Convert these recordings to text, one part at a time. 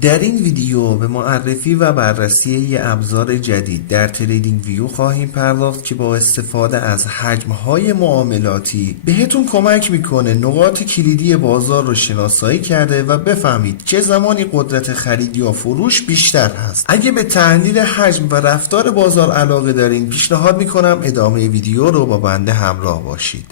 در این ویدیو به معرفی و بررسی یک ابزار جدید در تریدینگ ویو خواهیم پرداخت که با استفاده از حجم‌های معاملاتی بهتون کمک میکنه نقاط کلیدی بازار رو شناسایی کرده و بفهمید چه زمانی قدرت خرید یا فروش بیشتر هست. اگه به تحلیل حجم و رفتار بازار علاقه دارین، پیشنهاد میکنم ادامه ویدیو رو با بنده همراه باشید.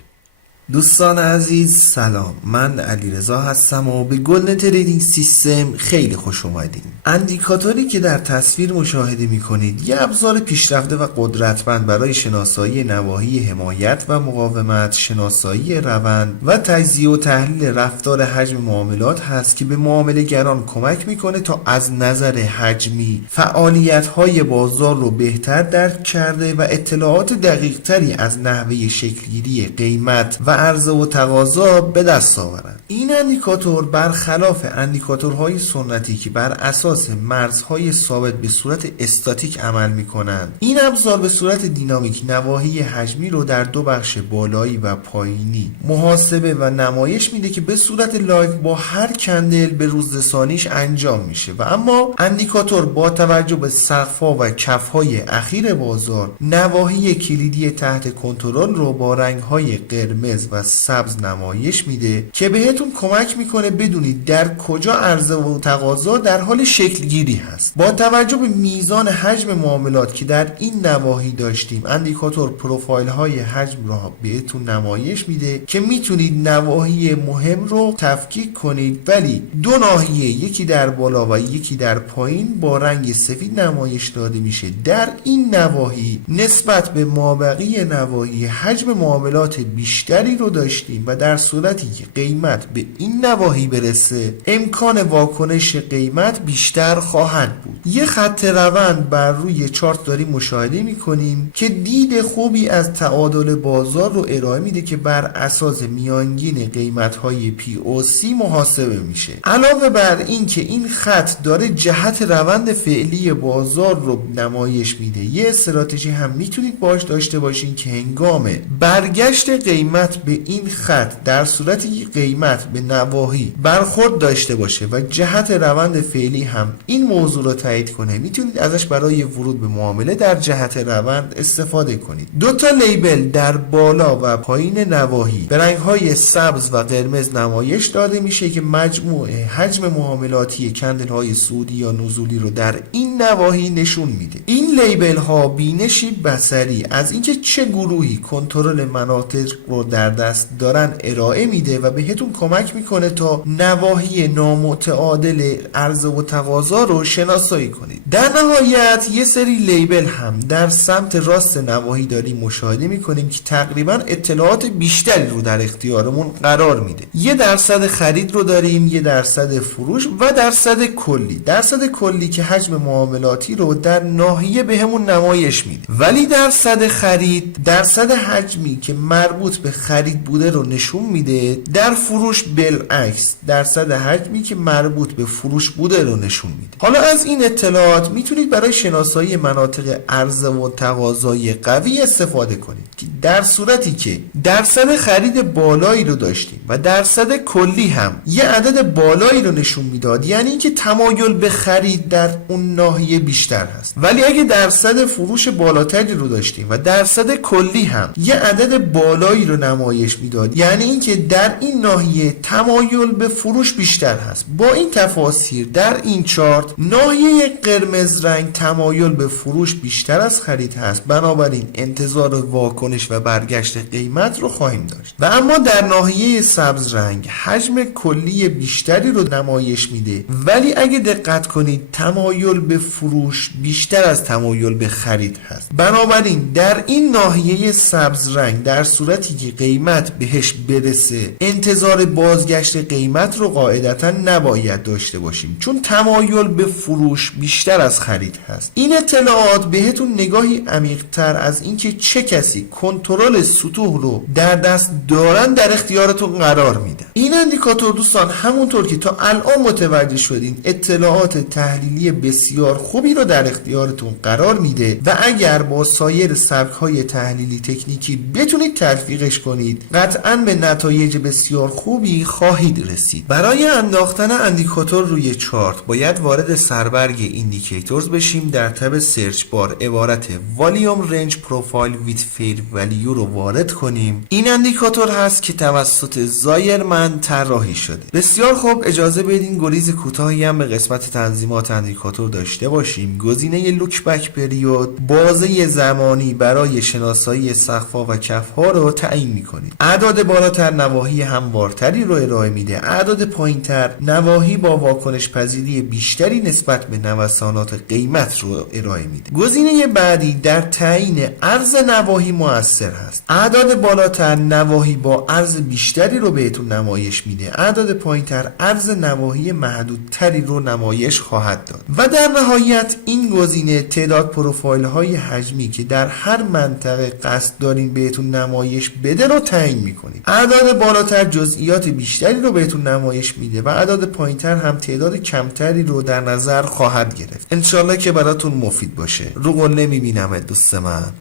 دوستان عزیز سلام، من علیرضا هستم و به گلدن تریدینگ سیستم خیلی خوش اومدین. اندیکاتوری که در تصویر مشاهده میکنید یه ابزار پیشرفته و قدرتمند برای شناسایی نواحی حمایت و مقاومت، شناسایی روند و تجزیه و تحلیل رفتار حجم معاملات هست که به معامله‌گران کمک میکنه تا از نظر حجمی فعالیت‌های بازار رو بهتر درک کرده و اطلاعات دقیق‌تری از نحوه شکلگیری قیمت و عرضه و تقاضا به دست آورند. این اندیکاتور برخلاف اندیکاتورهای سنتی که بر اساس مرزهای ثابت به صورت استاتیک عمل می‌کنند، این ابزار به صورت دینامیک نواحی حجمی رو در دو بخش بالایی و پایینی محاسبه و نمایش میده که به صورت لایو با هر کندل به روزرسانیش انجام میشه و اما اندیکاتور با توجه به سقف‌ها و کف‌های اخیر بازار نواحی کلیدی تحت کنترل رو با رنگ‌های قرمز و سبز نمایش میده که بهتون کمک میکنه بدونید در کجا عرضه و تقاضا در حال شکل گیری هست. با توجه به میزان حجم معاملات که در این نواحی داشتیم، اندیکاتور پروفایل های حجم را بهتون نمایش میده که میتونید نواحی مهم رو تفکیک کنید، ولی دو ناحیه، یکی در بالا و یکی در پایین، با رنگ سفید نمایش داده میشه. در این نواحی نسبت به مابقی نواحی حجم معاملات بیشتری رو داشتیم و در صورتی که قیمت به این نواحی برسه امکان واکنش قیمت بیشتر خواهد بود. یه خط روند بر روی چارت داریم مشاهده میکنیم که دید خوبی از تعادل بازار رو ارائه میده که بر اساس میانگین قیمت‌های POC محاسبه میشه. علاوه بر این که این خط داره جهت روند فعلی بازار رو نمایش میده، یه استراتژی هم میتونید باش داشته باشین که هنگام برگشت قیمت به این خط در صورتی که قیمت به نواحی برخورد داشته باشه و جهت روند فعلی هم این موضوع رو تایید کنه، میتونید ازش برای ورود به معامله در جهت روند استفاده کنید. دو تا لیبل در بالا و پایین نواحی به رنگ‌های سبز و قرمز نمایش داده میشه که مجموع حجم معاملاتی کندل‌های صعودی یا نزولی رو در این نواحی نشون میده. این لیبل ها بینشی بصری از اینکه چه گروهی کنترل مناطق رو در دست دارن ارائه میده و بهتون کمک میکنه تا نواحی نامتعادل عرضه و تقاضا رو شناسایی کنید. در نهایت یه سری لیبل هم در سمت راست نواحی داریم مشاهده میکنیم که تقریبا اطلاعات بیشتری رو در اختیارمون قرار میده. 1% خرید رو داریم، 1% فروش و درصد کلی. درصد کلی که حجم معاملاتی رو در ناحیه بهمون نمایش میده، ولی درصد خرید درصد حجمی که مربوط به خرید بوده رو نشون میده. در فروش بالعکس درصد حجمی که مربوط به فروش بوده رو نشون میده. حالا از این اطلاعات میتونید برای شناسایی مناطق عرضه و تقاضای قوی استفاده کنید که در صورتی که درصد خرید بالایی رو داشتیم و درصد کلی هم یه عدد بالایی رو نشون میداد، یعنی اینکه تمایل به خرید در اون ناحیه بیشتر هست. ولی اگه درصد فروش بالاتری رو داشتیم و درصد کلی هم یه عدد بالایی رو نمایش میداد، یعنی اینکه در این ناحیه تمایل به فروش بیشتر هست. با این تفاسیر در این چارت ناحیه قرمز رنگ تمایل به فروش بیشتر از خرید هست، بنابراین انتظار واکنش و برگشت قیمت رو خواهیم داشت. و اما در ناحیه سبز رنگ حجم کلی بیشتری رو نمایش میده، ولی اگه دقت کنید تمایل به فروش بیشتر از تمایل به خرید هست. بنابراین در این ناحیه سبز رنگ در صورتی که قیمت بهش برسه انتظار بازگشت قیمت رو قاعدتا نباید داشته باشیم، چون تمایل به فروش بیشتر از خرید هست. این اطلاعات بهتون نگاهی عمیق‌تر از اینکه چه کسی کنترل سطوح رو در دست دارن در اختیارتون قرار میده. این اندیکاتور دوستان همونطور که تا الان متوجه شدین اطلاعات تحلیلی بسیار خوبی رو در اختیارتون قرار میده و اگر با سایر سبک‌های تحلیلی تکنیکی بتونید تلفیقش کنید کنید قطعاً به نتایج بسیار خوبی خواهید رسید. برای انداختن اندیکاتور روی چارت باید وارد سربرگ ایندیکیتورز بشیم. در تب سرچ بار عبارت والیوم رنج پروفایل ویت فیر ولیو رو وارد کنیم. این اندیکاتور هست که توسط زایرمن طراحی شده. بسیار خوب، اجازه بدین گریز کوتاهی هم به قسمت تنظیمات اندیکاتور داشته باشیم. گزینه لوک بک پریود بازه زمانی برای شناسایی سقف‌ها و کف‌ها رو تعیین می‌کنید. اعداد بالاتر نواحی هموارتری رو ارائه میده. اعداد پایین‌تر نواحی با واکنش پذیری بیشتری نسبت به نوسانات قیمت رو ارائه میده. گزینه بعدی در تعیین عرض نواحی مؤثر هست. اعداد بالاتر نواحی با عرض بیشتری رو بهتون نمایش میده. اعداد پایین‌تر عرض نواحی محدودتری رو نمایش خواهد داد. و در نهایت این گزینه تعداد پروفایل های حجمی که در هر منطقه قصد دارین بهتون نمایش بده رو تعیین میکنید. اعداد بالاتر جزئیات بیشتری رو بهتون نمایش میده و اعداد پایین‌تر هم تعداد کمتری رو در نظر خواهد گرفت. انشالله که براتون مفید باشه. رو قله میبینم دوست من.